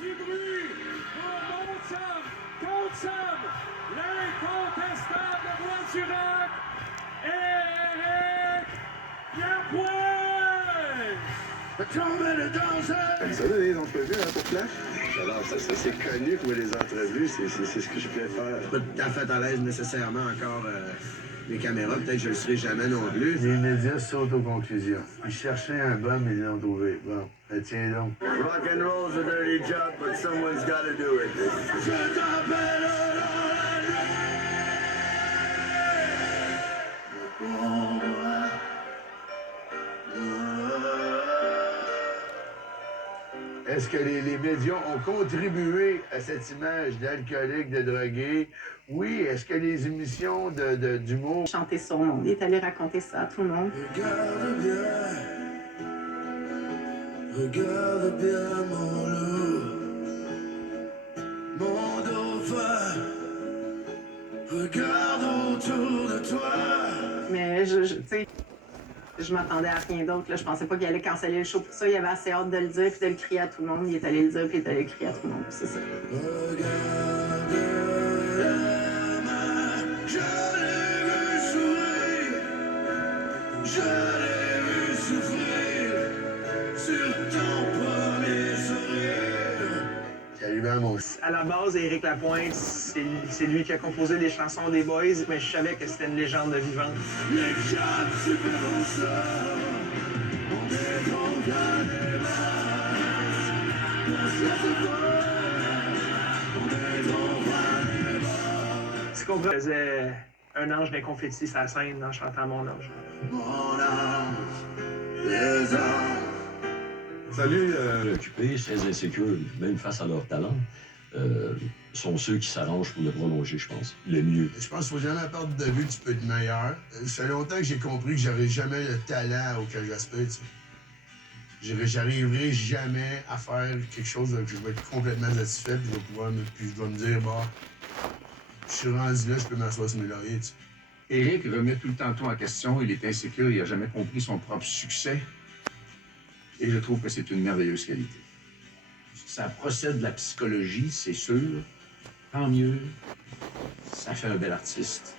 du bruit pour mon chum, ton chum, l'incontestable roi du rock, Éric Lapointe! Ça donne des entrevues hein, pour Flash? Alors, ça c'est connu pour les entrevues, c'est ce que je préfère. Pas tout à fait à l'aise nécessairement encore les caméras, peut-être que je le serai jamais non plus. Les médias sautent aux conclusions. Ils cherchaient un bum, ils l'ont trouvé. Bon, tiens donc. Rock and roll's a dirty job, but someone's gotta do it. Je t'appelle Est-ce que les médias ont contribué à cette image d'alcoolique, de drogué? Oui. Est-ce que les émissions d'humour... Chanter son nom. Il est allé raconter ça à tout le monde. Regarde bien mon loup, mon dauphin, regarde autour de toi. Mais tu sais, je m'attendais à rien d'autre. Là. Je pensais pas qu'il allait canceller le show pour ça. Il avait assez hâte de le dire puis de le crier à tout le monde. Il est allé le dire puis il est allé le crier à tout le monde. C'est ça. Regarde la main, je l'ai vu sourire, je l'ai vu souffrir sur ton premier sourire. Salut, ben, mon... À la base, Éric Lapointe, c'est lui qui a composé les chansons des Boys, mais je savais que c'était une légende vivante. Les quatre super ensemble, on est trop bien des masses, on se laisse voir, on est trop bien des masses. Tu comprends? Je faisais un ange d'un confetti sur la scène en chantant Mon ange. Mon ange, les anges. Salut, occupés, très insécures, même face à leur talent, sont ceux qui s'arrangent pour le prolonger, je pense. Le mieux. Je pense qu'il ne faut jamais perdre de vue que tu peux être meilleur. Ça fait longtemps que j'ai compris que j'aurais jamais le talent auquel j'aspire, tu sais. J'arriverai jamais à faire quelque chose que je vais être complètement satisfait, puis je vais me dire, bah, je suis rendu là, je peux m'asseoir sur mes lauriers, tu sais. Éric remet tout le temps tout en question, il est insécure, il n'a jamais compris son propre succès. Et je trouve que c'est une merveilleuse qualité. Ça procède de la psychologie, c'est sûr. Tant mieux. Ça fait un bel artiste.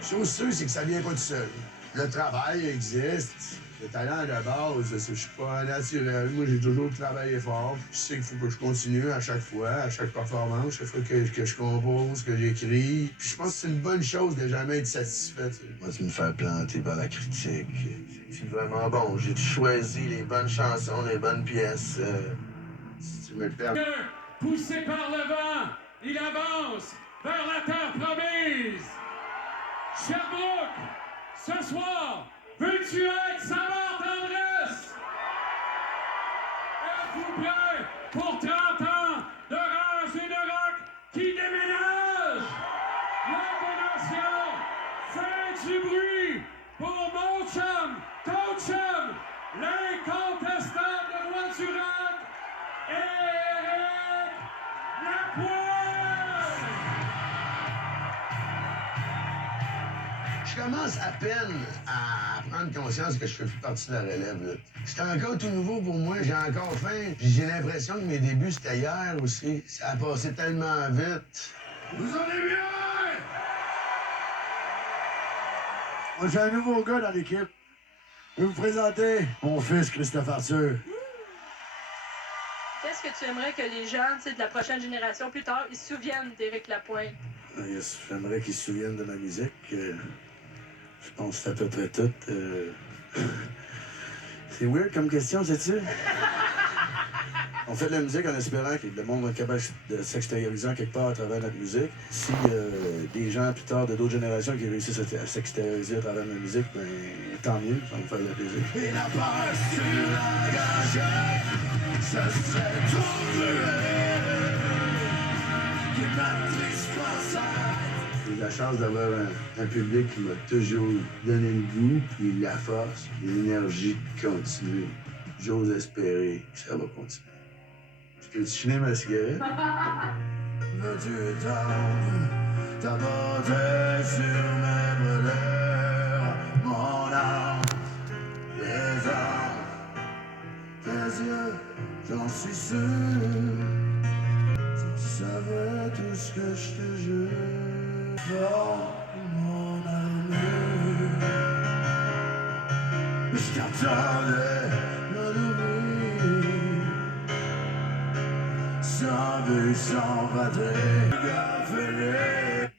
Chose sûre, c'est que ça vient pas tout seul. Le travail existe. Le talent de base, je suis pas naturel. Moi, j'ai toujours travaillé fort. Je sais qu'il faut que je continue à chaque fois, à chaque performance, chaque fois que je compose, que j'écris. Puis je pense que c'est une bonne chose de jamais être satisfait. T'sais. Moi, tu me fais planter par la critique. C'est vraiment bon. J'ai choisi les bonnes chansons, les bonnes pièces. Si tu me le permets. Poussé par le vent, il avance vers la terre promise. Sherbrooke, ce soir, veux-tu être saveur tendresse? Êtes-vous prêts pour 30 ans de rage et de rock qui déménage? L'appellation fait du bruit pour mon chum, ton chum, l'incontestable roi du rock, Éric Lapointe! Je commence à peine à prendre conscience que je fais plus partie de la relève. Là. C'est encore tout nouveau pour moi. J'ai encore faim. Puis j'ai l'impression que mes débuts, c'était hier aussi. Ça a passé tellement vite. Vous allez bien? Moi, j'ai un nouveau gars dans l'équipe. Je vais vous présenter mon fils, Christophe Arthur. Qu'est-ce que tu aimerais que les gens de la prochaine génération, plus tard, ils se souviennent d'Éric Lapointe? J'aimerais qu'ils se souviennent de ma musique. Je pense que c'est à peu près tout. C'est weird comme question, sais-tu? On fait de la musique en espérant que le monde va être capable de s'extérioriser en quelque part à travers notre musique. Si des gens plus tard de d'autres générations qui réussissent à s'extérioriser à travers notre musique, ben tant mieux, ça va me faire le plaisir. Et la peur sur la gâchette, ça serait trop cruel. Qui m'attriste pas ça. J'ai la chance d'avoir un public qui m'a toujours donné le goût, puis la force, l'énergie de continuer. J'ose espérer que ça va continuer. Je peux-tu chiner ma cigarette? Veux-tu étendre ta beauté sur mes brûlures, mon âme, les armes, ça, j'en suis sûr. Si tu savais tout ce que je te jure, fort pour mon armure. Je t'attendais, m'ennuyer. Sans but, sans patrie, gars fêlé.